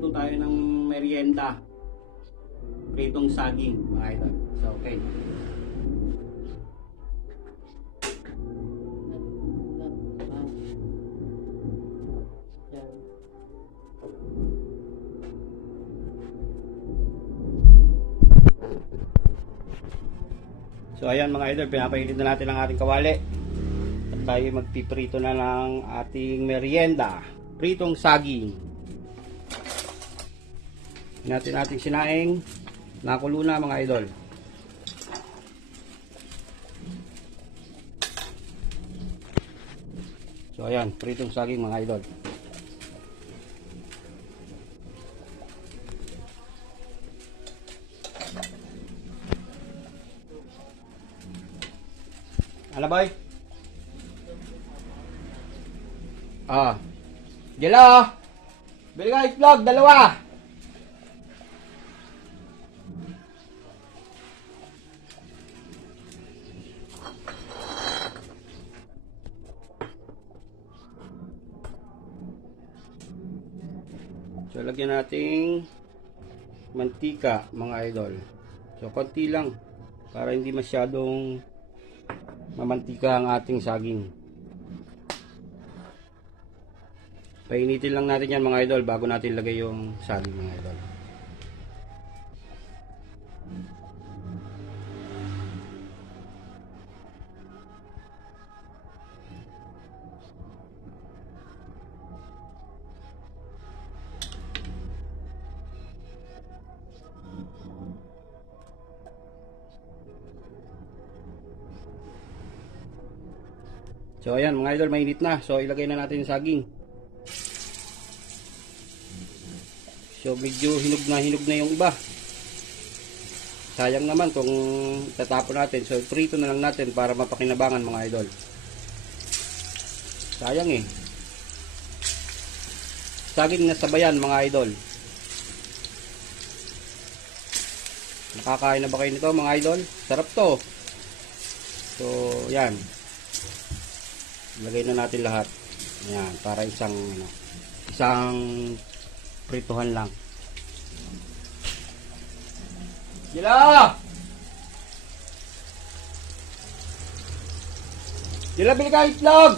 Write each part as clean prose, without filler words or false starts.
magluluto tayo ng merienda. Pritong saging, mga idol. So, okay. So ayan mga idol, pinapainit na natin ang ating kawali. At tayo magpiprito na ng ating merienda. Pritong saging. Natin ating sinaing. Nakulo na mga idol. So ayan, pritong saging mga idol. Ano boy? Jello! Bili ka itlog, dalawa! So, lagyan nating mantika, mga idol. So, konti lang para hindi masyadong mamantika ang ating saging. Painitin lang natin yan mga idol bago natin lagay yung saging mga idol. So ayan mga idol, mainit na. So ilagay na natin yung saging. So medyo hinog na yung iba. Sayang naman kung tatapon natin. So prito na lang natin para mapakinabangan mga idol. Sayang eh. Saging na sabayan mga idol. Nakakain na ba kayo nito mga idol? Sarap to. So yan. Lagay na natin lahat. Ayan, para isang prituhan lang. Jela! Jela, bili ka itlog!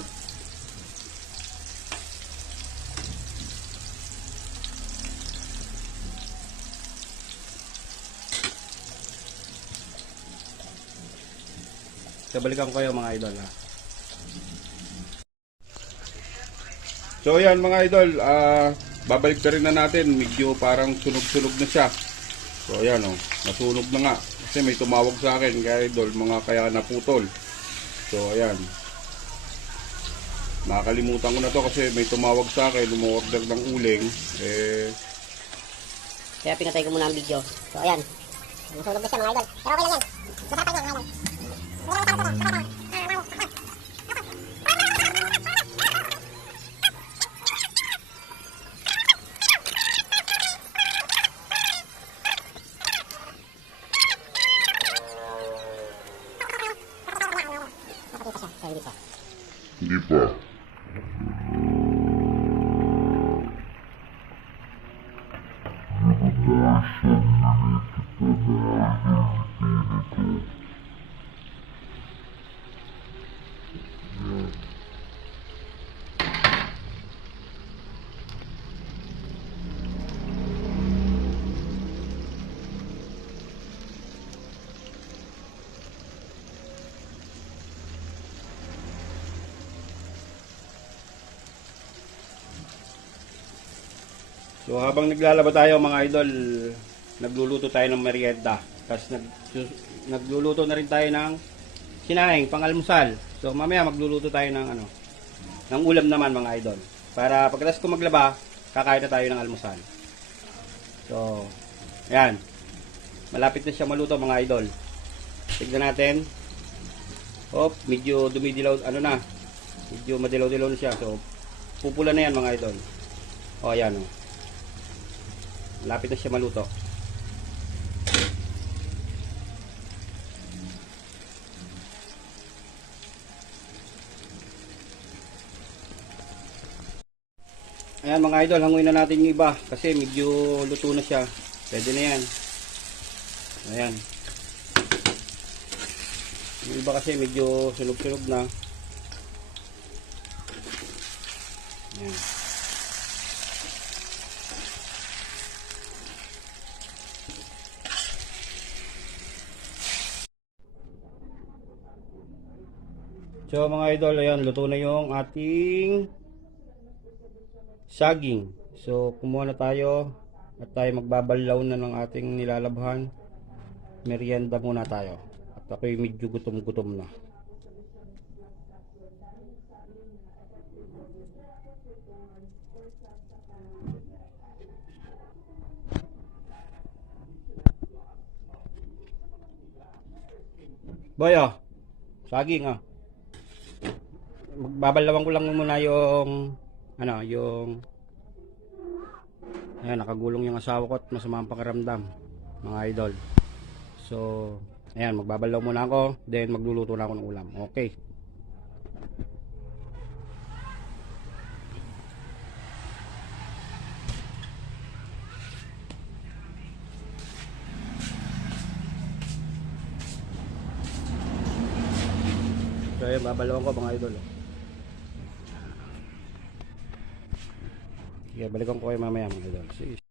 So, balikan ko kayo mga idol ha. So yan mga idol, babalik na rin na natin, medyo parang sunog-sunog na siya. So ayan o, nasunog na nga. Kasi may tumawag sa akin kaya idol, mga kaya naputol. So ayan. Nakakalimutan ko na to kasi may tumawag sa akin, umorder ng uling. Kaya pinatay ko muna ang video. So ayan, nasunog na siya mga idol. Pero okay lang yan. Masarap yan mga idol. Hindi pa. So habang naglalaba tayo mga idol, nagluluto tayo ng merienda. Tapos nagluluto na rin tayo ng sinaing, pang-almusal. So mamaya magluluto tayo ng ng ulam naman mga idol. Para pagkatapos ko maglaba, kakain na tayo ng almusal. So, ayan. Malapit na siya maluto mga idol. Tignan natin. Hop, medyo dumidilaw, medyo madilaw-dilaw na siya. So, pupula na yan mga idol. O, ayan o. Malapit na siya maluto. Ayan mga idol, hanguin na natin yung iba kasi medyo luto na siya. Pwede na yan. Ayan. Yung iba kasi medyo sunog-sunog na. Ayan. So mga idol, ayan, luto na yung ating saging. So kumuha na tayo at tayo magbabalaw na ng ating nilalabhan. Merienda muna tayo. At ako'y medyo gutom-gutom na. Boy, oh. Saging, oh. Magbabalawan ko lang muna yung ayan, nakagulong yung asawa ko at masama ang pakiramdam, mga idol. So, ayan, magbabalaw muna ako, then magluluto na ako ng ulam. Okay. So, ayan, babalawan ko mga idol. Okay, balikan ko kayo mamaya mga idol.